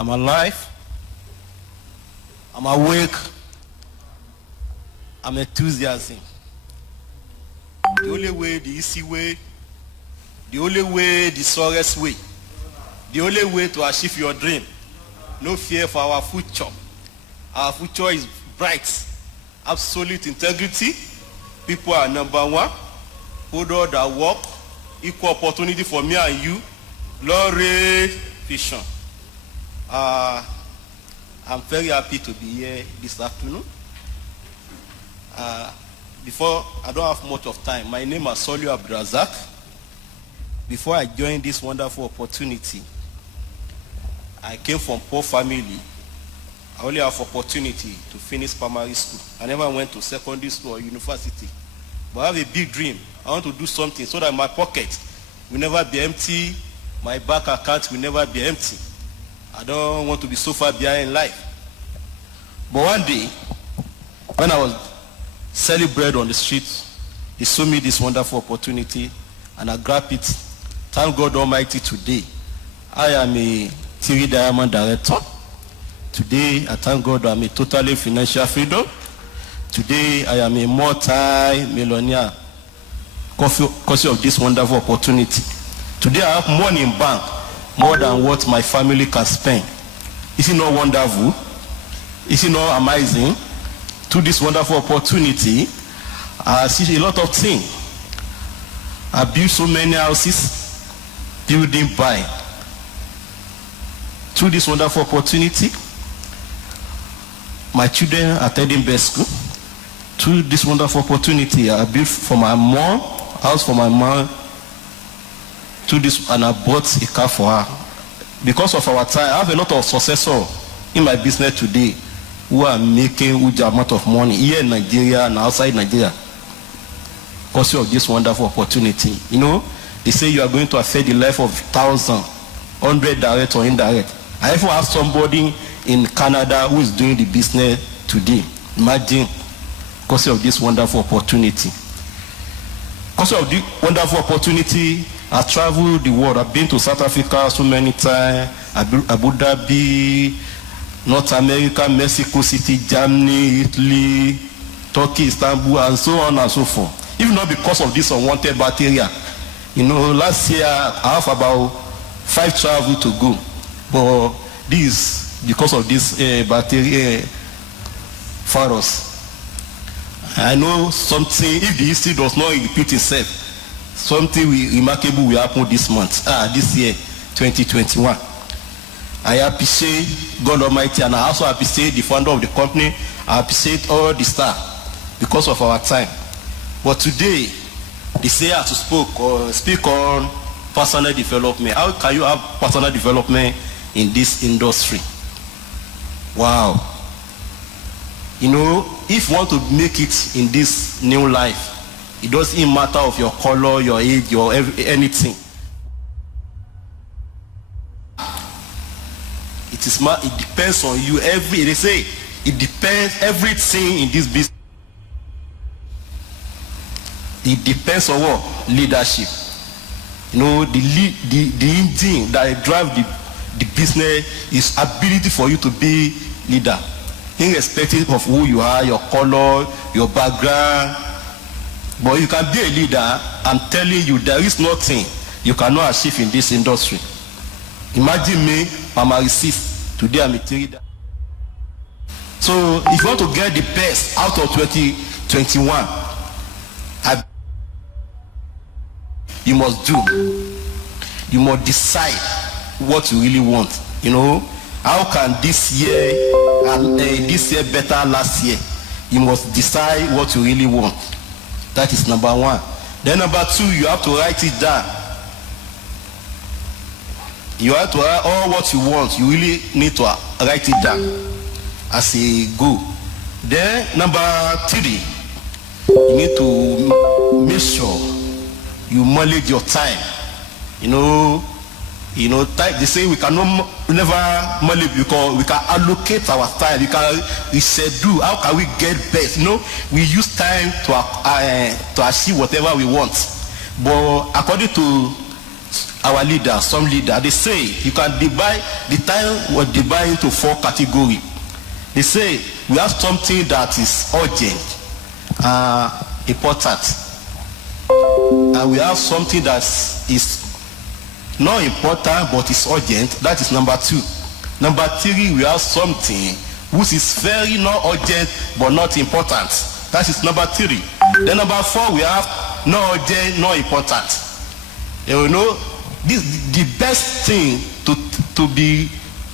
I'm alive. I'm awake. I'm enthusiastic. The only way, the easy way, the only way, the surest way, the only way to achieve your dream. No fear for our future. Our future is bright. Absolute integrity. People are number one. Hold on that work. Equal opportunity for me and you. Glory, vision. I'm very happy to be here this afternoon. Before, I don't have much of time. My name is Soliu Abdulrazak. Before I joined this wonderful opportunity, I came from poor family. I only have opportunity to finish primary school. I never went to secondary school or university. But I have a big dream. I want to do something so that my pocket will never be empty. My bank account will never be empty. I don't want to be so far behind in life. But one day, when I was selling bread on the street, he showed me this wonderful opportunity, and I grabbed it. Thank God Almighty today. I am a TV Diamond director. Today, I thank God I'm a totally financial freedom. Today, I am a multi-millionaire because of this wonderful opportunity. Today, I have money in bank, more than what my family can spend. Is it not wonderful? Is it not amazing? To this wonderful opportunity, I see a lot of things. I built so many houses, building by. Through this wonderful opportunity, my children are attending best school. Through this wonderful opportunity, I built for my mom, house for my mom. Through this, and I bought a car for her. Because of our time, I have a lot of successors in my business today who are making huge amount of money here in Nigeria and outside Nigeria because of this wonderful opportunity. You know, they say you are going to affect the life of 1,000, 100 direct or indirect. I even have somebody in Canada who is doing the business today. Imagine, because of this wonderful opportunity. Because of the wonderful opportunity, I traveled the world. I've been to South Africa so many times, Abu Dhabi, North America, Mexico City, Germany, Italy, Turkey, Istanbul, and so on and so forth. If not because of this unwanted bacteria. You know, last year I have about 5 travel to go. But this, because of this bacteria virus. I know something, if the history does not repeat itself, something remarkable will happen this month, this year, 2021. I appreciate God Almighty, and I also appreciate the founder of the company. I appreciate all the staff because of our time. But today, they say I have to speak on personal development. How can you have personal development in this industry? Wow. You know, if you want to make it in this new life, it doesn't matter of your color, your age, your anything. It depends on you. They say it depends everything in this business. It depends on what? Leadership. You know, the engine that drives the business is ability for you to be leader, irrespective of who you are, your color, your background. But you can be a leader. I'm telling you, there is nothing you cannot achieve in this industry. Imagine me, I'm a receipt. Today I'm a trader. So if you want to get the best out of 2021, you must do. You must decide what you really want. You know, how can this year better last year? You must decide what you really want. That is number one. Then number two, you have to write it down. You have to write all what you want. You really need to write it down as a goal. Then number three, you need to make sure you manage your time. You know, time, they say we cannot never manage because we can allocate our time. We can reschedule. How can we get best? You know, we use time to achieve whatever we want. But according to our leaders, some leaders, they say you can divide the time was divided into 4 categories. They say we have something that is urgent, important, and we have something that is not important but is urgent. That is number 2. Number 3, we have something which is very not urgent but not important. That is number 3. Then number 4, we have not urgent, not important. You know, this the best thing to be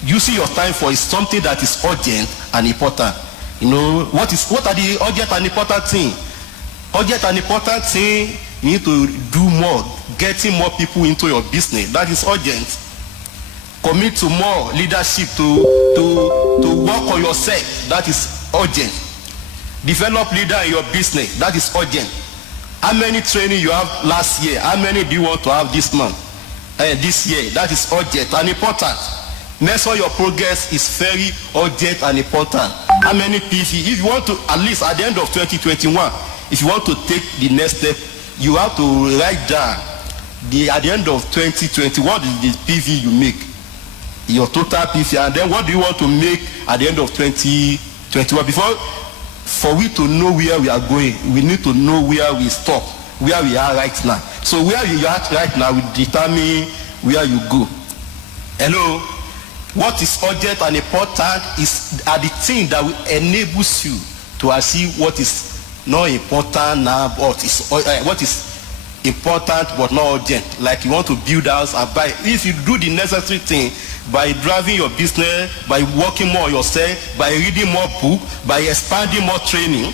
using your time for is something that is urgent and important. You know, what are the urgent and important thing? Urgent and important thing, you need to do more, getting more people into your business. That is urgent. Commit to more leadership, to work on yourself. That is urgent. Develop leader in your business. That is urgent. How many training you have last year? How many do you want to have this month? This year? That is urgent and important. Measure your progress is very urgent and important. How many PV? If you want to, at least at the end of 2021, if you want to take the next step, you have to write down at the end of 2020, what is the PV you make? Your total PV, and then what do you want to make at the end of 2021? For we to know where we are going, we need to know where we stop, where we are right now. So where you are right now will determine where you go. Hello? What is urgent and important are the things that will enable you to achieve what is not important now, but what is important but not urgent. Like you want to build house and buy. If you do the necessary thing by driving your business, by working more on yourself, by reading more book, by expanding more training,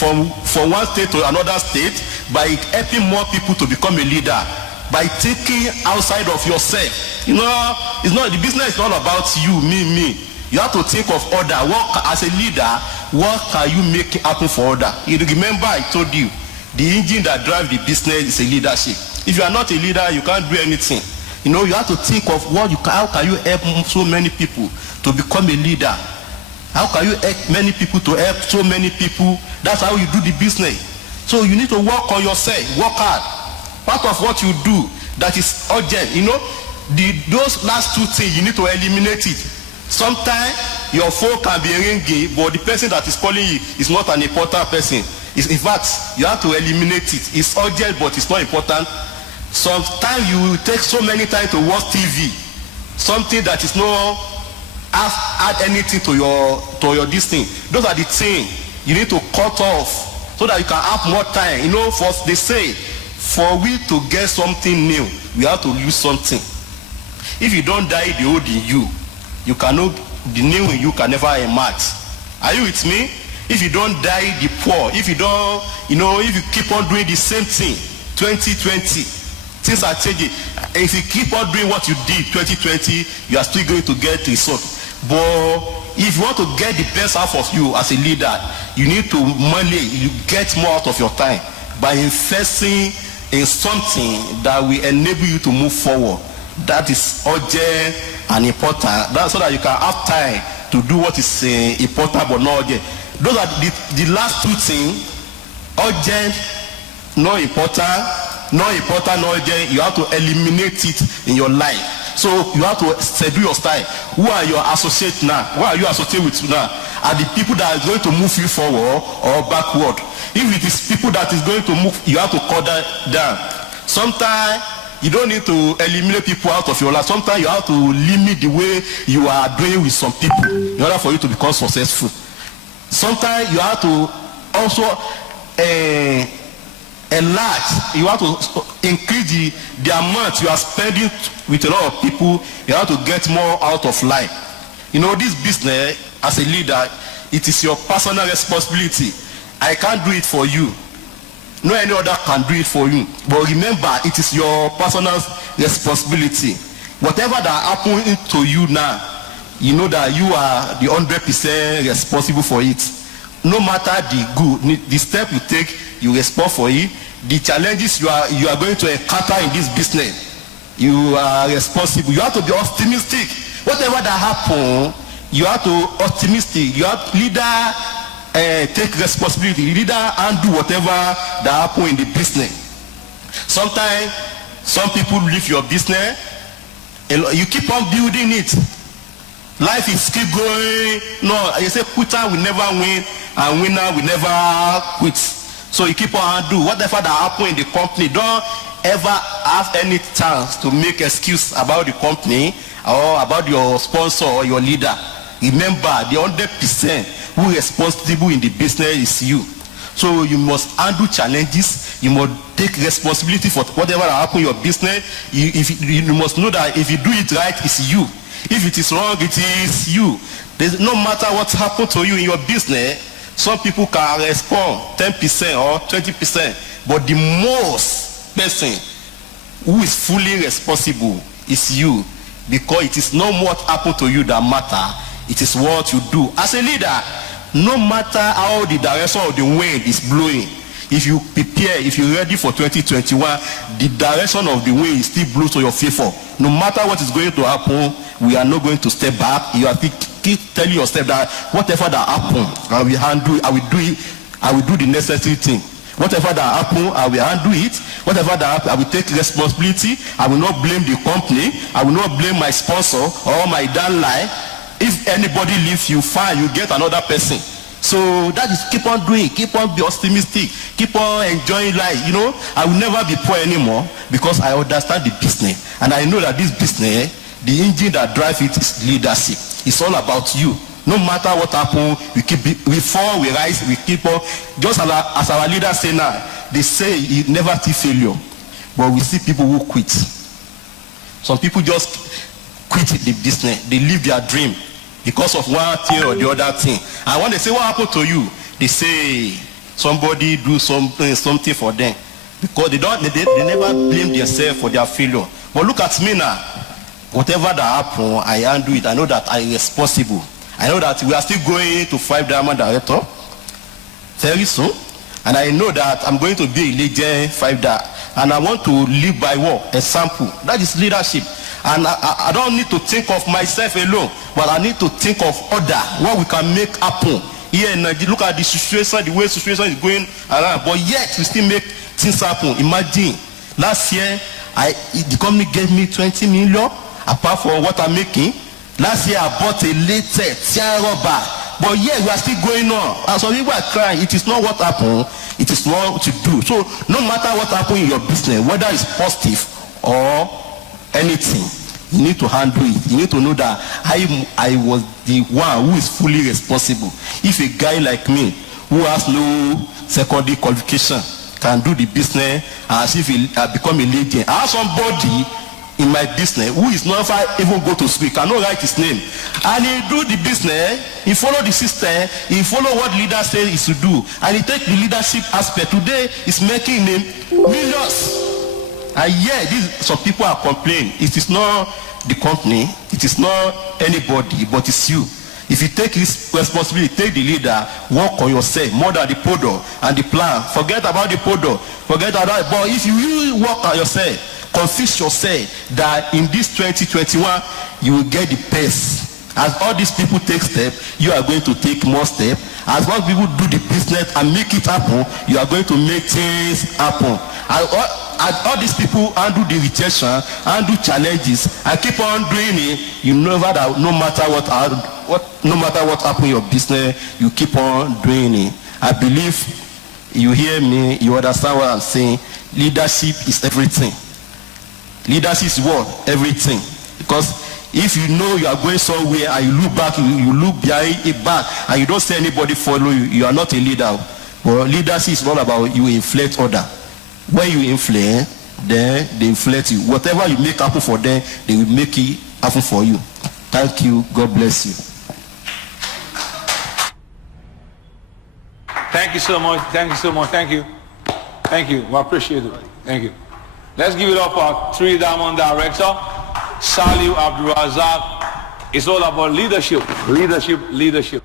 from one state to another state, by helping more people to become a leader, by thinking outside of yourself. You know, the business is not about you, me. You have to think of other. As a leader, what can you make happen for other? You remember I told you, the engine that drives the business is a leadership. If you are not a leader, you can't do anything. You know, you have to think of how can you help so many people to become a leader? How can you help many people to help so many people? That's how you do the business. So you need to work on yourself, work hard. Part of what you do that is urgent, you know, those last 2 things, you need to eliminate it. Sometimes your phone can be ringing, but the person that is calling you is not an important person. In fact, you have to eliminate it. It's urgent, but it's not important. Sometimes you will take so many time to watch TV, something that is not add anything to your this thing. Those are the things you need to cut off so that you can have more time. You know, they say, for we to get something new, we have to lose something. If you don't die the old in you, you cannot, the new in you can never emerge. Are you with me? If you don't die the poor, if you don't, you know, if you keep on doing the same thing, 2020, things are changing. If you keep on doing what you did 2020, you are still going to get results. But if you want to get the best out of you as a leader, you need to get more out of your time by investing in something that will enable you to move forward. That is urgent and important. That's so that you can have time to do what is important but not urgent. Those are the last 2 things. Urgent, not important, not urgent. You have to eliminate it in your life. So you have to schedule your style. Who are your associates now? Who are you associated with now? Are the people that are going to move you forward or backward? If it is people that is going to move, you have to cut that down. Sometimes you don't need to eliminate people out of your life. Sometimes you have to limit the way you are doing with some people in order for you to become successful. Sometimes you have to also enlarge. You have to increase the amount you are spending with a lot of people. You have to get more out of life. You know, this business, as a leader, it is your personal responsibility. I can't do it for you. No any other can do it for you. But remember, it is your personal responsibility. Whatever that happens to you now, you know that you are the 100% responsible for it. No matter the step you take, you respond for it. The challenges you are going to encounter in this business, you are responsible. You have to be optimistic. Whatever that happens, you have to be optimistic. You have leader take responsibility. Leader undo whatever that happens in the business. Sometimes Some people leave your business. You keep on building it. Life is keep going. No, you say quitter will never win and winner will never quit. So you keep on do whatever that happen in the company. Don't ever have any chance to make excuse about the company or about your sponsor or your leader. Remember, the 100% who is responsible in the business is you. So you must handle challenges. You must take responsibility for whatever that happen in your business. You must know that if you do it right, it's you. If it is wrong, it is you. There's no matter what happened to you in your business, some people can respond 10% or 20%, but the most person who is fully responsible is you, because it is not what happened to you that matter. It is what you do as a leader. No matter how the direction of the wind is blowing, if you prepare, if you're ready for 2021, the direction of the wind is still blows to your favor. No matter what is going to happen, we are not going to step back. You have to keep telling yourself that whatever that happen, I will handle it, I will do it, I will do the necessary thing. Whatever that happen, I will handle it. Whatever that happen, I will take responsibility. I will not blame the company. I will not blame my sponsor or my downline. If anybody leaves you, fine, you get another person. So that is keep on doing, keep on be optimistic, keep on enjoying life. You know, I will never be poor anymore because I understand the business. And I know that this business, the engine that drives it is leadership. It's all about you. No matter what happens, we fall, we rise, we keep on. Just as our leaders say now, they say you never see failure. But we see people who quit. Some people just quit the business. They leave their dream because of one thing or the other thing. And when they say what happened to you, they say somebody do something for them. Because they never blame themselves for their failure. But look at me now. Whatever that happened, I handle it. I know that I am responsible. I know that we are still going to 5 Diamond Director very soon. And I know that I'm going to be a legend 5 Diamond. And I want to live by what? Example. That is leadership. And I don't need to think of myself alone, but I need to think of other, what we can make happen. Here in Nigeria, look at the situation, the way the situation is going around, but yet we still make things happen. Imagine, last year, the company gave me 20 million, apart from what I'm making. Last year, I bought a latest rubber, but yet we are still going on. And some people are crying. It is not what happened, it is what you do. So no matter what happens in your business, whether it's positive or anything, you need to handle it. You need to know that I was the one who is fully responsible. If a guy like me who has no secondary qualification can do the business as if he become a legend, I have somebody in my business who is not even go to school, cannot write his name, and he do the business, he follow the system, he follow what leader says is to do, and he take the leadership aspect. Today is making him millions. And yeah, some people are complaining. It is not the company, it is not anybody, but it's you. If you take this responsibility, take the leader, work on yourself more than the product and the plan. Forget about the product, forget about it. But if you work on yourself, convince yourself that in this 2021 you will get the best. As all these people take steps, you are going to take more steps. As all people do the business and make it happen, you are going to make things happen. As all these people handle the rejection, handle challenges, and keep on doing it, you know that no matter what happens in your business, you keep on doing it. I believe you hear me, you understand what I'm saying. Leadership is everything. Leadership is what? Everything. Because if you know you are going somewhere and you look back, you look behind it back, and you don't see anybody follow you, you are not a leader. But leadership is not about you inflate others. When you inflate, then they inflate you. Whatever you make happen for them, they will make it happen for you. Thank you. God bless you. Thank you so much. Thank you so much. Thank you. Thank you. I appreciate it. Thank you. Let's give it up for 3 Diamond Director, Saliu Abdul Razak. It's all about leadership. Leadership, leadership.